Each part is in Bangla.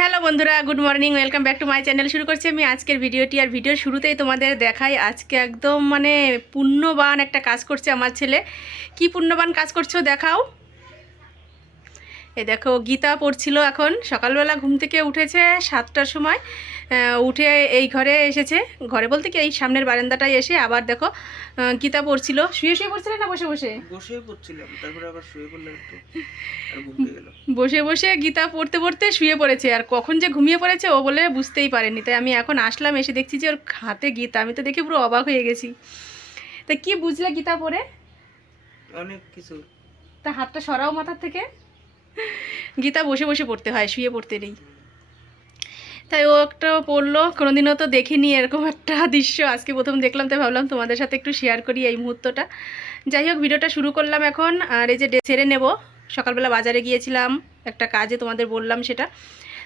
হ্যালো বন্ধুরা, good morning, welcome back to my channel. শুরু করছি আমি আজকের ভিডিওটি আর ভিডিওর শুরুতেই তোমাদের দেখাই আজকে একদম মানে পুণ্যবান একটা কাজ করছে আমার ছেলে। কি পুণ্যবান কাজ করছ দেখাও। এ দেখো, গীতা পড়ছিল এখন, সকালবেলা ঘুম থেকে উঠেছে সাতটার সময়। উঠে এই ঘরে এসেছে। ঘরে বলতে কি এই সামনের বারান্দাটায় এসে আবার দেখো গীতা পড়ছিল। শুয়ে শুয়ে পড়ছিলে না বসে বসে? বসেই পড়ছিলাম তারপরে আবার শুয়ে পড়লাম একটু। বসে বসে গীতা পড়তে পড়তে শুয়ে পড়েছে আর কখন যে ঘুমিয়ে পড়েছে ও বলে বুঝতেই পারেনি। তাই আমি এখন আসলাম এসে দেখছি যে ওর হাতে গীতা। আমি তো দেখে পুরো অবাক হয়ে গেছি। তা কি বুঝলে গীতা পড়ে? অনেক কিছু। তা হাতটা সরাও মাথার থেকে। গীতা বসে বসে পড়তে হয় শুয়ে পড়তে নেই। তাই ও একটা পড়ল কোনোদিনও তো দেখিনি এরকম একটা দৃশ্য। আজকে প্রথম দেখলাম, তাই ভাবলাম তোমাদের সাথে একটু শেয়ার করি এই মুহূর্তটা। যাই হোক ভিডিওটা শুরু করলাম এখন। আর এই যে ছেড়ে নেব। সকালবেলা বাজারে গিয়েছিলাম, একটা কাজে তোমাদের বললাম সেটা।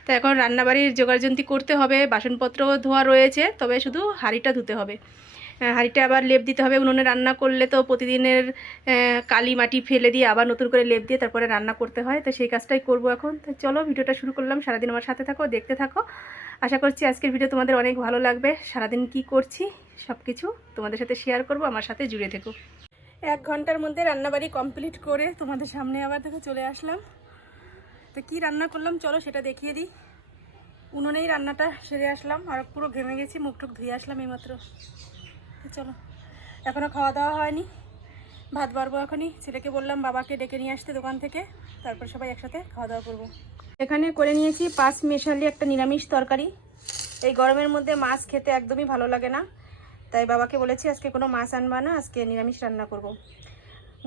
তো এখন রান্নাবাড়ির জোগাড়যন্তি করতে হবে বাসনপত্র ধোয়া রয়েছে, তবে শুধু হাঁড়িটা ধুতে হবে। হাঁড়িটা আবার লেপ দিতে হবে, উনুনে রান্না করলে তো প্রতিদিনের কালি মাটি ফেলে দিয়ে আবার নতুন করে লেপ দিয়ে তারপরে রান্না করতে হয়। তো সেই কাজটাই করব এখন। তো চলো ভিডিওটা শুরু করলাম। সারাদিন আমার সাথে থাকো, দেখতে থাকো। আশা করছি আজকের ভিডিও তোমাদের অনেক ভালো লাগবে। সারাদিন কি করছি সব কিছু তোমাদের সাথে শেয়ার করব, আমার সাথে জুড়ে থেকো। এক ঘণ্টার মধ্যে রান্নাবাড়ি কমপ্লিট করে তোমাদের সামনে আবার দেখো চলে আসলাম। তো কি রান্না করলাম চলো সেটা দেখিয়ে দিই। উনুনেই রান্নাটা সেরে আসলাম। আর পুরো ঘেমে গেছি, মুখ টুক ধুয়ে আসলাম এইমাত্র। চলো এখনও খাওয়া দাওয়া হয়নি। ভাত বাড়বো এখনই। ছেলেকে বললাম বাবাকে ডেকে নিয়ে আসতে দোকান থেকে। তারপর সবাই একসাথে খাওয়া দাওয়া করব। এখানে করে নিয়েছি পাঁচ মেশালি একটা নিরামিষ তরকারি। এই গরমের মধ্যে মাছ খেতে একদমই ভালো লাগে না। তাই বাবাকে বলেছি আজকে কোনো মাছ আনবা না, আজকে নিরামিষ রান্না করব।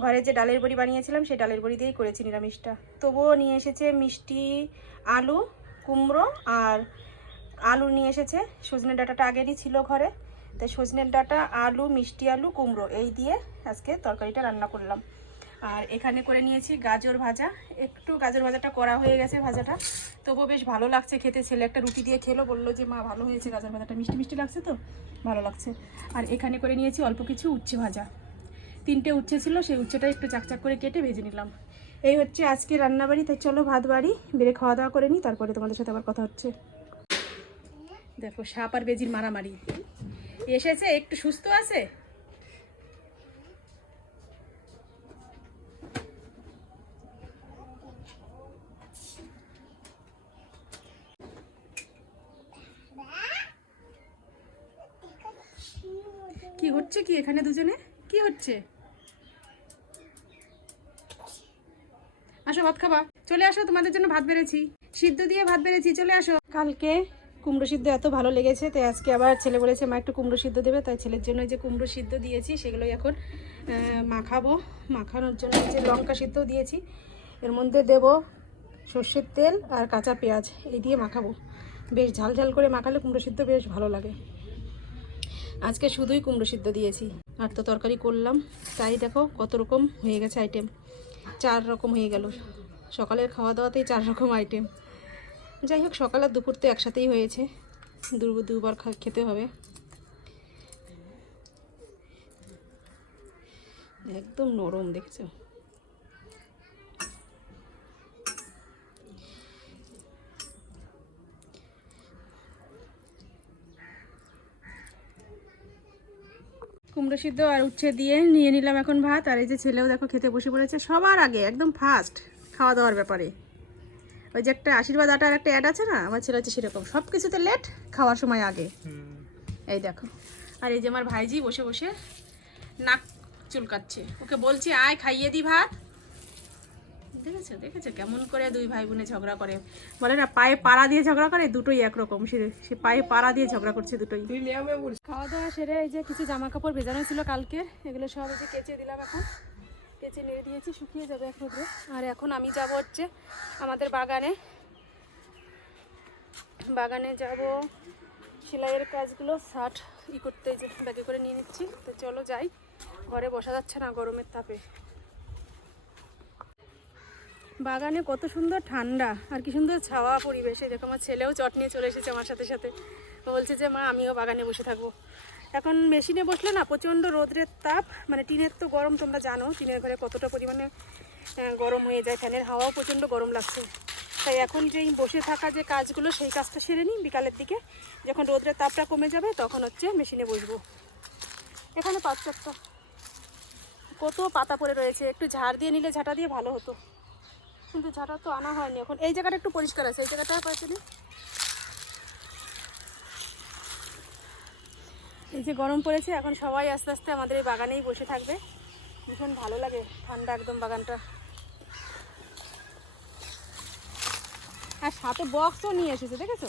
ঘরে যে ডালের বড়ি বানিয়েছিলাম, সেই ডালের বড়ি দিয়েই করেছি নিরামিষটা। তবুও নিয়ে এসেছে মিষ্টি, আলু, কুমড়ো আর আলু নিয়ে এসেছে। সজনে ডাটাটা আগেরই ছিল ঘরে। তাই সজনের ডাঁটা, আলু, মিষ্টি আলু, কুমড়ো এই দিয়ে আজকে তরকারিটা রান্না করলাম। আর এখানে করে নিয়েছি গাজর ভাজা। একটু গাজর ভাজাটা করা হয়ে গেছে ভাজাটা। তবুও বেশ ভালো লাগছে খেতে। ছেলে একটা রুটি দিয়ে খেলো, বলল যে, মা, ভালো হয়েছে গাজর ভাজাটা। মিষ্টি মিষ্টি লাগছে তো? ভালো লাগছে। আর এখানে করে নিয়েছি অল্প কিছু উচ্ছে ভাজা। তিনটে উচ্ছে ছিল, সেই উচ্ছেটা একটু চাকচাক করে কেটে ভেজে নিলাম। এই হচ্ছে আজকে রান্নাবাড়ি। তাই চলো ভাত, বাড়ি বেড়ে খাওয়া দাওয়া করে নিই, তারপরে তোমাদের সাথে আবার কথা হচ্ছে। দেখো, সাপ আর বেজির মারামারি। এসেছে, একটু সুস্থ আছে? কি হচ্ছে কি এখানে দুজনে? কি হচ্ছে? আসো, ভাত খাবা। চলে আসো, তোমাদের জন্য ভাত বেড়েছি। সিদ্ধ দিয়ে ভাত বেড়েছি, চলে আসো। কালকে কুমড়ো সিদ্ধ এত ভালো লেগেছে, তাই আজকে আবার ছেলে বলেছে, মা একটু কুমড়ো সিদ্ধ দেবে। তাই ছেলের জন্য যে কুমড়ো সিদ্ধ দিয়েছি, সেগুলোই এখন মাখাবো। মাখানোর জন্য যে লঙ্কা সিদ্ধ দিয়েছি। এর মধ্যে দেব সর্ষের তেল আর কাঁচা পেঁয়াজ, এই দিয়ে মাখাবো। বেশ ঝাল ঝাল করে মাখালে কুমড়ো সিদ্ধ বেশ ভালো লাগে। আজকে শুধুই কুমড়ো সিদ্ধ দিয়েছি, আর তো তরকারি করলাম। তাই দেখো কত রকম হয়ে গেছে আইটেম চার রকম হয়ে গেল। সকালের খাওয়া দাওয়াতেই চার রকম আইটেম যাই হোক, সকাল আর দুপুর তো একসাথেই হয়েছে। দু দুবার খেতে হবে। একদম নরম দেখছ। কুমড়ো সিদ্ধ আর উচ্ছে দিয়ে নিয়ে নিলাম এখন ভাত। আর এই যে ছেলেও দেখো খেতে বসে পড়েছে। সবার আগে, একদম ফাস্ট খাওয়া দাওয়ার ব্যাপারে। ওই যে একটা আশীর্বাদ আটার একটা অ্যাড আছে না? আমার ছেলে হচ্ছে সেরকম। সব কিছুতে লেট খাওয়ার সময় আগে। এই দেখো। আর এই যে আমার ভাইজি বসে বসে নাক চুলকাচ্ছে। ওকে বলছি আয় খাইয়ে দি ভাত। দেখেছ? দেখেছ? কেমন করে দুই ভাই বোনে ঝগড়া করে। বলে না পায়ে পাড়া দিয়ে ঝগড়া করে দুটোই একরকম। সে সে পায়ে পাড়া দিয়ে ঝগড়া করছে দুটোই। খাওয়া দাওয়া সেরে এই যে কিছু জামা কাপড় ভেজানো ছিল কালকে এগুলো সব এই যে কেচে দিলাম এখন। কেচে নেড়ে দিয়েছি, শুকিয়ে যাবে এক রোদে আর এখন আমি যাব হচ্ছে আমাদের বাগানে। বাগানে যাব সেলাইয়ের কাজগুলো, শার্ট ই করতে যে ব্যাগে করে নিয়ে নিচ্ছি। তো চলো যাই, ঘরে বসা যাচ্ছে না গরমের তাপে। বাগানে কত সুন্দর ঠান্ডা, আর কি সুন্দর ছাওয়া পরিবেশে। দেখো, আমার ছেলেও চট নিয়ে চলে এসেছে আমার সাথে সাথে। বলছে যে, মা, আমিও বাগানে বসে থাকব। এখন মেশিনে বসলে না প্রচণ্ড রোদ্রের তাপ মানে টিনের তো গরম তোমরা জানো, টিনের ঘরে কতটা পরিমাণে গরম হয়ে যায়, ফ্যানের হাওয়াও প্রচণ্ড গরম লাগছে। তাই এখন যেই বসে থাকা যে কাজগুলো, সেই কাজটা সেরে নিই বিকালের দিকে। যখন রোদ্রের তাপটা কমে যাবে, তখন হচ্ছে মেশিনে বসবো। এখানে পাঁচ চারটা কত পাতা পড়ে রয়েছে, একটু ঝাড় দিয়ে নিলে ঝাঁটা দিয়ে ভালো হতো। কিন্তু ঝাঁটা তো আনা হয়নি এখন। এই জায়গাটা একটু পরিষ্কার আছে, এই জায়গাটা পাইছে এই যে গরম পড়েছে, এখন সবাই আস্তে আস্তে আমাদের এই বাগানেই বসে থাকবে। ভীষণ ভালো লাগে ঠান্ডা একদম বাগানটা। আর সাথে বক্সও নিয়ে এসেছে, দেখেছ?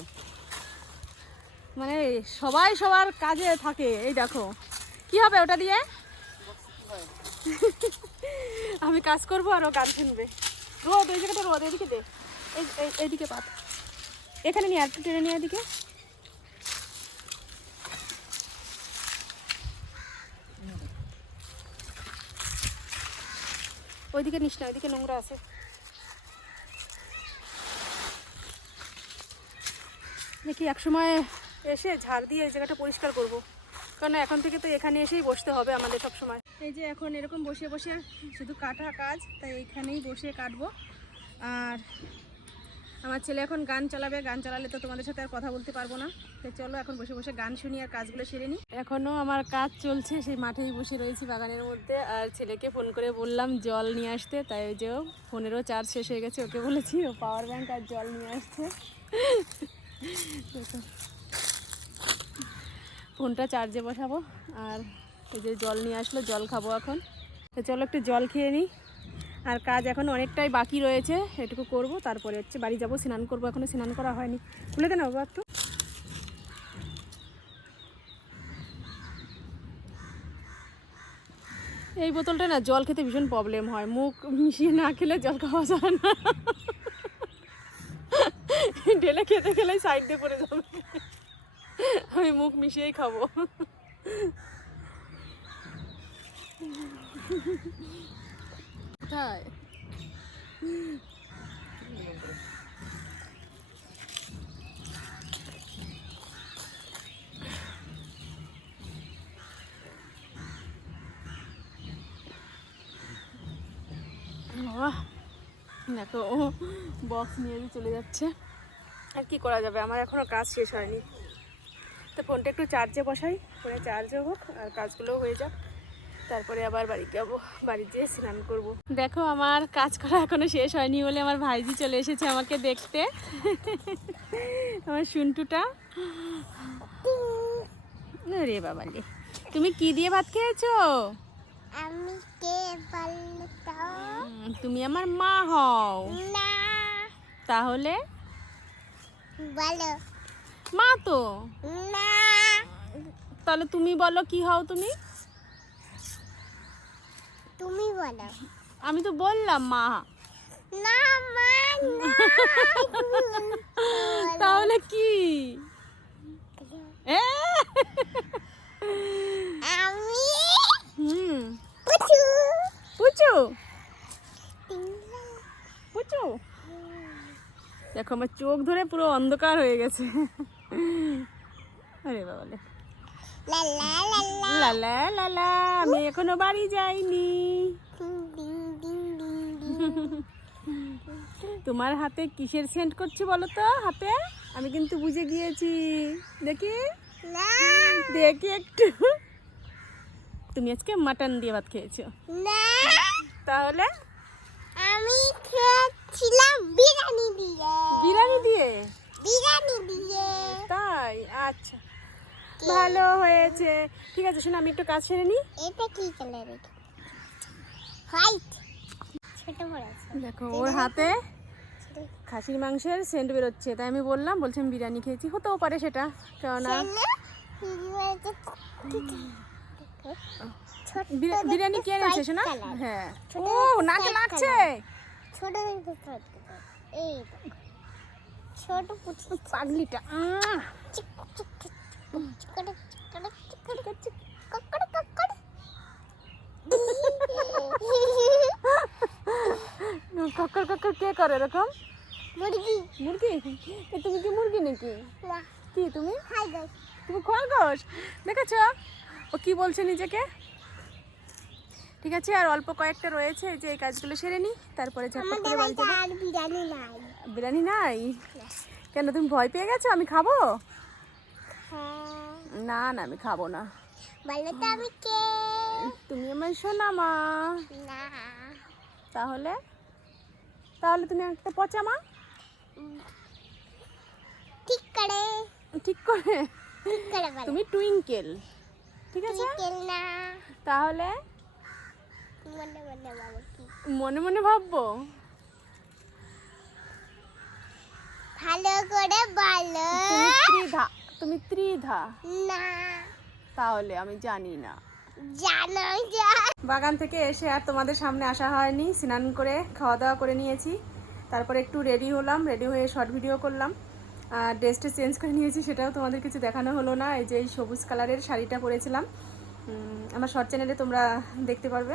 মানে সবাই সবার কাজে থাকে, এই দেখো। কি হবে ওটা দিয়ে? আমি কাজ করব আর ও গান শুনবে। রোদ, ওই জায়গাটা রোদ, এদিকে দে। এই, এই- এইদিকে পাত। এখানে নিয়ে আর টেনে নিয়ে এদিকে। ওইদিকে নিস না, ওইদিকে নোংরা আছে। দেখি, একসময় এসে ঝাড় দিয়ে এই জায়গাটা পরিষ্কার করব। কারণ এখন থেকে তো এখানে এসেই বসতে হবে আমাদের সব সময় এই যে এখন এরকম বসে বসে শুধু কাটা কাজ, তাই এখানেই বসে কাটবো। আর আমার ছেলে এখন গান চালাবে, গান চালালে তো তোমাদের সাথে আর কথা বলতে পারব না। তো চলো এখন বসে বসে গান শুনি আর কাজগুলো সেরে নিই এখনও আমার কাজ চলছে, সেই মাঠেই বসে রয়েছি বাগানের মধ্যে। আর ছেলেকে ফোন করে বললাম জল নিয়ে আসতে, তাই ওই যে ফোনেরও চার্জ শেষ হয়ে গেছে, ওকে বলেছি ও পাওয়ার ব্যাংক আর জল নিয়ে আসছে। ফোনটা চার্জে বসাবো, আর এই যে জল নিয়ে আসলো, জল খাব এখন। তো চলো একটু জল খেয়ে নিই আর কাজ এখন অনেকটাই বাকি রয়েছে, এটুকু করব। তারপরে হচ্ছে বাড়ি যাব, স্নান করব, এখনও স্নান করা হয়নি। খুলে দেন বাবা একটু। এই বোতলটা না জল খেতে ভীষণ প্রবলেম হয়। মুখ মিশিয়ে না খেলে জল খাওয়া যায় না। ঢেলে খেতে গেলেই সাইড দিয়ে পড়ে যাবে। আমি মুখ মিশিয়েই খাব। কোথায়? দেখো, ও বক্স নিয়ে চলে যাচ্ছে। আর কি করা যাবে? আমার এখনও কাজ শেষ হয়নি। তো ফোনটা একটু চার্জে বসাই, ফোনে চার্জও হোক, আর কাজগুলোও হয়ে যাক। তারপরে আবার বাড়ি যাব বাড়ি যেয়ে স্নান করব। দেখো আমার কাজ করা এখনও শেষ হয়নি বলে আমার ভাইজি চলে এসেছে আমাকে দেখতে। আমার শুনটুটা। রে বাবালে তুমি কি দিয়ে ভাত খেয়েছো? আমি কে বলতো তুমি আমার মা হও। না। তাহলে? বলো। মা তো? না। তাহলে তুমি বলো কি হও তুমি? তুমি বলো। আমি তো বললাম মা। না মা না তাহলে কি? আমি হুম। পুচু। পুচু? পুচু? দেখো আমার চোখ ধরে পুরো অন্ধকার হয়ে গেছে। আরে বাবা লালা লালা আমি এখনও বাড়ি যাইনি। তোমার হাতে কিসের সেন্ট করছি বলো তো? হাতে? আমি কিন্তু বুঝে গিয়েছি। দেখি। দেখি একটু। তুমি আজকে মাটন দিয়ে ভাত খেয়েছো। তাহলে? আমি খেয়েছিলাম বিরিয়ানি দিয়ে। বিরিয়ানি দিয়ে? বিরিয়ানি দিয়ে। তাই? আচ্ছা। ভালো হয়েছে। ঠিক আছে শোনো আমি একটু কাজ সেরে নিই। এটা কি কালার হোয়াইট ছোট বড় দেখো ওর হাতে খাসির মাংসের সেন্ট বেরোচ্ছে। তাই আমি বললাম বলছি আমি বিরিয়ানি খেয়েছি। হতেও পারে সেটা কেননা বিরি- বিরিয়ানি কে এনেছে শোনা? হ্যাঁ। ও নাকে লাগছে? ছোট এই ছোট পাগলিটা কক্কর কক্কর কে করে এরকম? মুরগি। মুরগি? তুমি কি মুরগি নাকি? না। কি তুমি? তুমি খরগোশ? দেখেছ? ও কি বলছে নিজেকে? ঠিক আছে আর অল্প কয়েকটা রয়েছে যে এই কাজগুলো সেরে নিই তারপরে ঝটপট করে বাড়ি যাব বিরিয়ানি নাই। বিরিয়ানি নাই? কেন তুমি ভয় পেয়ে গেছো? আমি খাব? হ্যাঁ। না না আমি খাব না। বলো তো আমি কে? তুমি আমার সোনা মা না। তাহলে? তাহলে তুমি একটা পচা মা। ঠিক করে। ঠিক করে। তুমি টুইঙ্কেল। ঠিক আছে? না। তাহলে? মনে মনে ভাববো। ভালো করে তুমি ত্রিধা? না। তাহলে আমি জানি না। বাগান থেকে এসে আর তোমাদের সামনে আসা হয়নি। স্নান করে খাওয়া দাওয়া করে নিয়েছি। তারপরে একটু রেডি হলাম রেডি হয়ে শর্ট ভিডিও করলাম। আর ড্রেসটা চেঞ্জ করে নিয়েছি সেটাও তোমাদের কিছু দেখানো হলো না। এই যে এই সবুজ কালারের শাড়িটা পরেছিলাম। আমার শর্ট চ্যানেলে তোমরা দেখতে পারবে।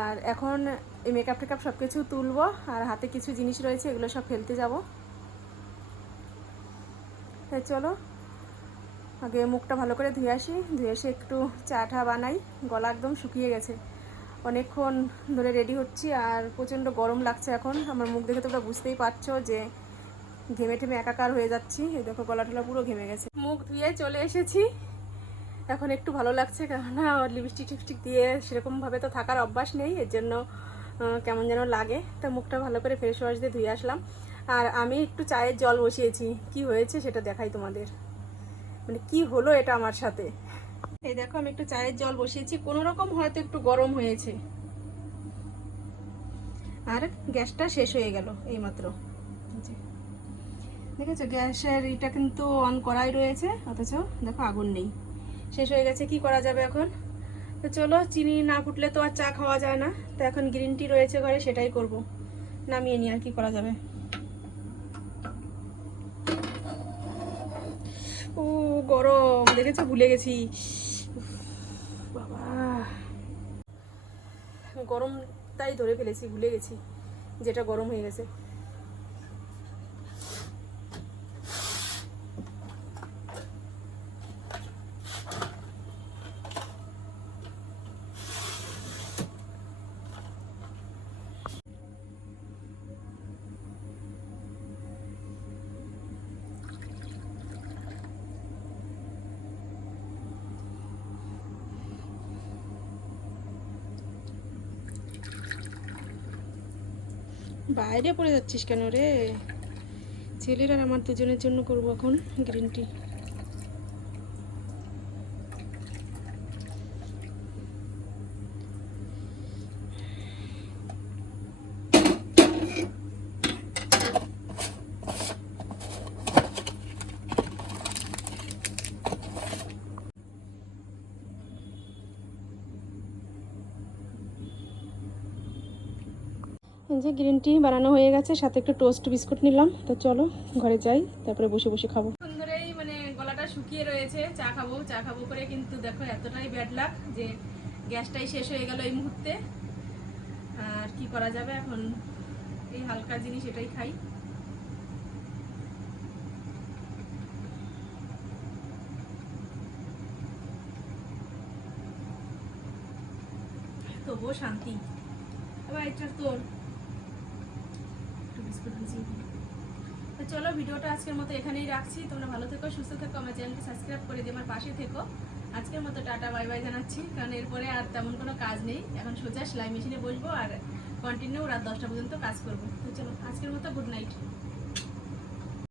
আর এখন এই মেকআপ টেকআপ সব কিছু তুলবো। আর হাতে কিছু জিনিস রয়েছে এগুলো সব ফেলতে যাব। চলো। আগে মুখটা ভালো করে ধুয়ে আসি, ধুয়ে এসে একটু চা টা বানাই, গলা একদম শুকিয়ে গেছে। অনেকক্ষণ ধরে রেডি হচ্ছি আর প্রচণ্ড গরম লাগছে এখন। আমার মুখ দেখে তোমরা বুঝতেই পারছ যে ঘেমে ঠেমে একাকার হয়ে যাচ্ছি। এই দেখো গলা টলা পুরো ঘেমে গেছে। মুখ ধুয়ে চলে এসেছি। এখন একটু ভালো লাগছে কেননা লিপস্টিক টিপস্টিক দিয়ে সেরকমভাবে তো থাকার অভ্যাস নেই, এর জন্য কেমন যেন লাগে। তা মুখটা ভালো করে ফেস ওয়াশ দিয়ে ধুয়ে আসলাম। আর আমি একটু চায়ের জল বসিয়েছি। কি হয়েছে সেটা দেখাই তোমাদের। মানে কি হলো এটা আমার সাথে? এই দেখো, আমি একটু চায়ের জল বসিয়েছি। কোনো রকম হয়তো একটু গরম হয়েছে। আর গ্যাসটা শেষ হয়ে গেল এইমাত্র। দেখেছ, গ্যাসের এটা কিন্তু অন করাই রয়েছে, অথচ দেখো আগুন নেই। শেষ হয়ে গেছে, কি করা যাবে এখন? তো চলো, চিনি না ফুটলে তো আর চা খাওয়া যায় না। তো এখন গ্রিন টি রয়েছে ঘরে, সেটাই করব। নামিয়ে নিয়ে আর কি করা যাবে। ও গরম, দেখেছ? ভুলে গেছি। বাবা। বাবা গরমটাই ধরে ফেলেছি, ভুলে গেছি, যেটা গরম হয়ে গেছে। বাইরে পড়ে যাচ্ছিস কেন রে? ছেলেরা আমার দুজনের জন্য করব এখন গ্রিন টি যে গ্রিন টি বানানো হয়ে গেছে, সাথে একটু টোস্ট বিস্কুট নিলাম। তো চলো, ঘরে যাই, তারপরে বসে বসে খাব। সুন্দরই মানে গলাটা শুকিয়ে রয়েছে, চা খাব চা খাব করে কিন্তু দেখো এতটাই ব্যাড লাগ যে গ্যাসটাই শেষ হয়ে গেল এই মুহূর্তে। আর কি করা যাবে এখন? এই হালকা জিনিস এটাই খাই। তবুও শান্তি। আবার এটা তোর। একটু ভিজিয়ে দিই। তো চলো ভিডিওটা আজকের মতো এখানেই রাখছি। তোমরা ভালো থেকো, সুস্থ থেকো, আমার চ্যানেলটি সাবস্ক্রাইব করে দিয়ে আমার পাশে থেকো। আজকের মতো টাটা বাই বাই জানাচ্ছি। কারণ এরপরে আর তেমন কোনো কাজ নেই। এখন সোজা সেলাই মেশিনে বসবো আর কন্টিনিউ রাত দশটা পর্যন্ত কাজ করব। তো চলো, আজকের মতো গুড নাইট